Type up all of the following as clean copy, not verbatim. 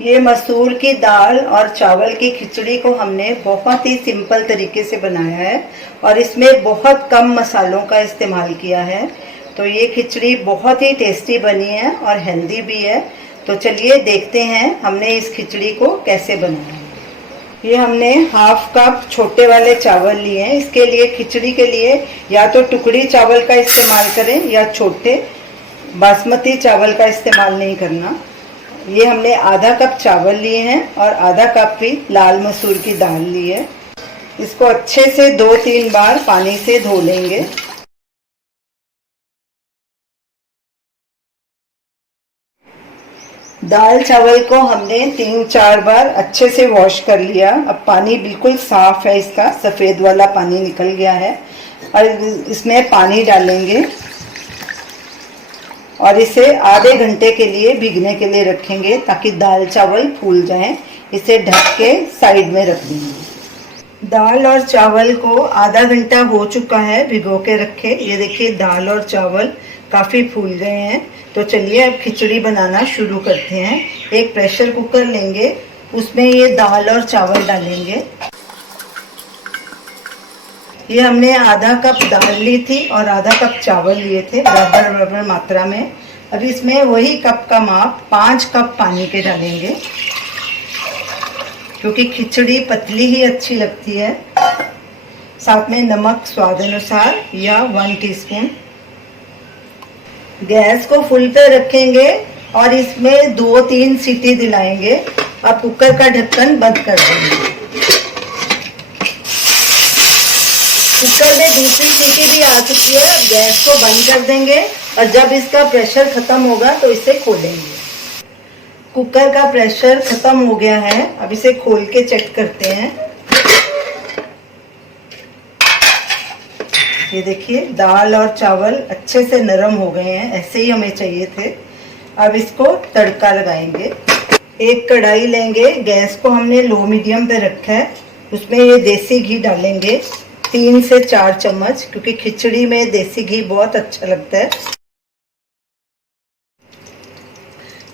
ये मसूर की दाल और चावल की खिचड़ी को हमने बहुत ही सिंपल तरीके से बनाया है और इसमें बहुत कम मसालों का इस्तेमाल किया है। तो ये खिचड़ी बहुत ही टेस्टी बनी है और हेल्दी भी है। तो चलिए देखते हैं हमने इस खिचड़ी को कैसे बनाया है। ये हमने हाफ कप छोटे वाले चावल लिए हैं। इसके लिए खिचड़ी के लिए या तो टुकड़ी चावल का इस्तेमाल करें या छोटे बासमती चावल का इस्तेमाल नहीं करना। ये हमने आधा कप चावल लिए हैं और आधा कप भी लाल मसूर की दाल ली है। इसको अच्छे से 2-3 बार पानी से धो लेंगे। दाल चावल को हमने 3-4 बार अच्छे से वॉश कर लिया। अब पानी बिल्कुल साफ है, इसका सफ़ेद वाला पानी निकल गया है और इसमें पानी डालेंगे और इसे आधे घंटे के लिए भीगने के लिए रखेंगे ताकि दाल चावल फूल जाएं। इसे ढक के साइड में रख देंगे। दाल और चावल को आधा घंटा हो चुका है भिगो के रखे। ये देखिए दाल और चावल काफ़ी फूल गए हैं। तो चलिए अब खिचड़ी बनाना शुरू करते हैं। एक प्रेशर कुकर लेंगे, उसमें ये दाल और चावल डालेंगे। ये हमने आधा कप दाल ली थी और आधा कप चावल लिए थे, बराबर बराबर मात्रा में। अब इसमें वही कप का माप 5 कप पानी के डालेंगे क्योंकि खिचड़ी पतली ही अच्छी लगती है। साथ में नमक स्वाद अनुसार या 1 टीस्पून। गैस को फुल पे रखेंगे और इसमें 2-3 सीटी दिलाएंगे। अब कुकर का ढक्कन बंद कर देंगे। कुकर में दूसरी सीटी भी आ चुकी है। अब गैस को बंद कर देंगे और जब इसका प्रेशर खत्म होगा तो इसे खोलेंगे। कुकर का प्रेशर खत्म हो गया है। अब इसे खोल के चेक करते हैं। ये देखिए दाल और चावल अच्छे से नरम हो गए हैं, ऐसे ही हमें चाहिए थे। अब इसको तड़का लगाएंगे। एक कढ़ाई लेंगे, गैस को हमने लो मीडियम पे रखा है। उसमें ये देसी घी डालेंगे 3 से 4 चम्मच, क्योंकि खिचड़ी में देसी घी बहुत अच्छा लगता है।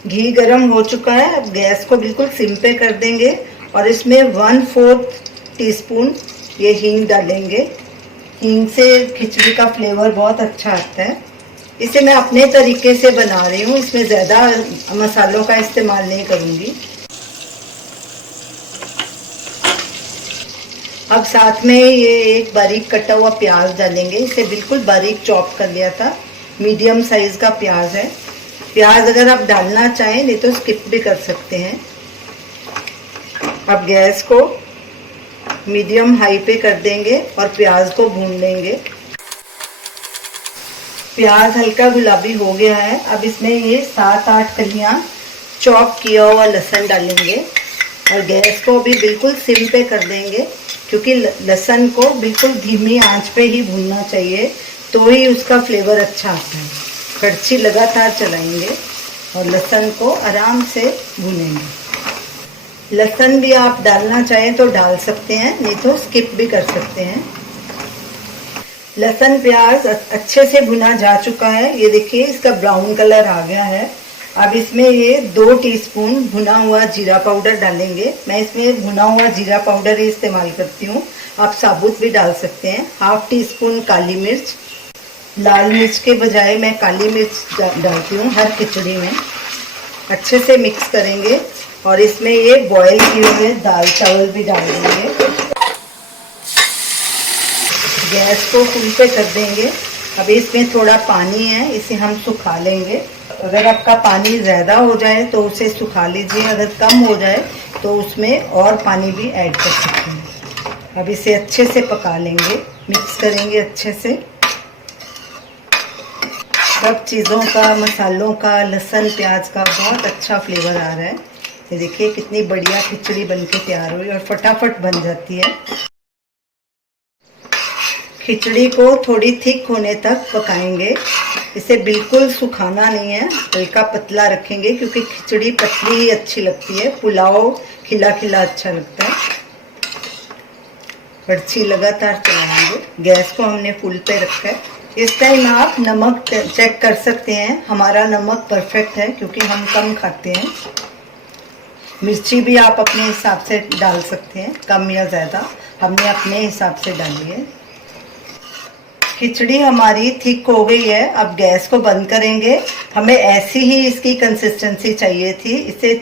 घी गरम हो चुका है। अब गैस को बिल्कुल सिम पे कर देंगे और इसमें 1/4 टीस्पून ये हींग डालेंगे। हींग से खिचड़ी का फ्लेवर बहुत अच्छा आता है। इसे मैं अपने तरीके से बना रही हूँ, इसमें ज़्यादा मसालों का इस्तेमाल नहीं करूँगी। अब साथ में ये एक बारीक कटा हुआ प्याज डालेंगे। इसे बिल्कुल बारीक चॉप कर लिया था। मीडियम साइज का प्याज है। प्याज अगर आप डालना चाहें नहीं तो स्किप भी कर सकते हैं। अब गैस को मीडियम हाई पे कर देंगे और प्याज को भून लेंगे। प्याज हल्का गुलाबी हो गया है। अब इसमें ये 7-8 कलियां चॉप किया हुआ लहसुन डालेंगे और गैस को भी बिल्कुल सिम पे कर देंगे, क्योंकि लहसुन को बिल्कुल धीमी आंच पे ही भूनना चाहिए, तो ही उसका फ्लेवर अच्छा आता है। कड़छी लगातार चलाएंगे और लहसुन को आराम से भूनेंगे। लहसुन भी आप डालना चाहें तो डाल सकते हैं, नहीं तो स्किप भी कर सकते हैं। लहसुन प्याज अच्छे से भुना जा चुका है। ये देखिए इसका ब्राउन कलर आ गया है। अब इसमें ये 2 टीस्पून भुना हुआ जीरा पाउडर डालेंगे। मैं इसमें भुना हुआ जीरा पाउडर ही इस्तेमाल करती हूँ, आप साबुत भी डाल सकते हैं। 1/2 टीस्पून काली मिर्च। लाल मिर्च के बजाय मैं काली मिर्च डालती हूँ हर खिचड़ी में। अच्छे से मिक्स करेंगे और इसमें ये बॉयल किए हुए दाल चावल भी डाल देंगे। गैस को फुल पे कर देंगे। अब इसमें थोड़ा पानी है, इसे हम सुखा लेंगे। अगर आपका पानी ज़्यादा हो जाए तो उसे सुखा लीजिए, अगर कम हो जाए तो उसमें और पानी भी ऐड कर सकते हैं। अब इसे अच्छे से पका लेंगे, मिक्स करेंगे अच्छे से। सब चीज़ों का, मसालों का, लहसुन प्याज का बहुत अच्छा फ्लेवर आ रहा है। ये देखिए कितनी बढ़िया खिचड़ी बनके तैयार हुई और फटाफट बन जाती है। खिचड़ी को थोड़ी थिक होने तक पकाएंगे। इसे बिल्कुल सुखाना नहीं है, हल्का पतला रखेंगे, क्योंकि खिचड़ी पतली ही अच्छी लगती है। पुलाव खिला खिला अच्छा लगता है। कड़छी लगातार चलाएंगे। गैस को हमने फुल पे रखा है। इस टाइम आप नमक चेक कर सकते हैं। हमारा नमक परफेक्ट है क्योंकि हम कम खाते हैं। मिर्ची भी आप अपने हिसाब से डाल सकते हैं, कम या ज़्यादा, हमने अपने हिसाब से डाली है। खिचड़ी हमारी थिक हो गई है, अब गैस को बंद करेंगे। हमें ऐसी ही इसकी कंसिस्टेंसी चाहिए थी। इसे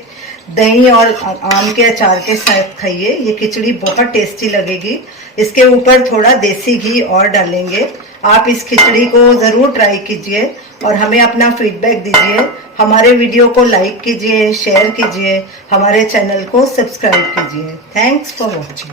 दही और आम के अचार के साथ खाइए, ये खिचड़ी बहुत टेस्टी लगेगी। इसके ऊपर थोड़ा देसी घी और डालेंगे। आप इस खिचड़ी को ज़रूर ट्राई कीजिए और हमें अपना फीडबैक दीजिए। हमारे वीडियो को लाइक कीजिए, शेयर कीजिए, हमारे चैनल को सब्सक्राइब कीजिए। Thanks for watching.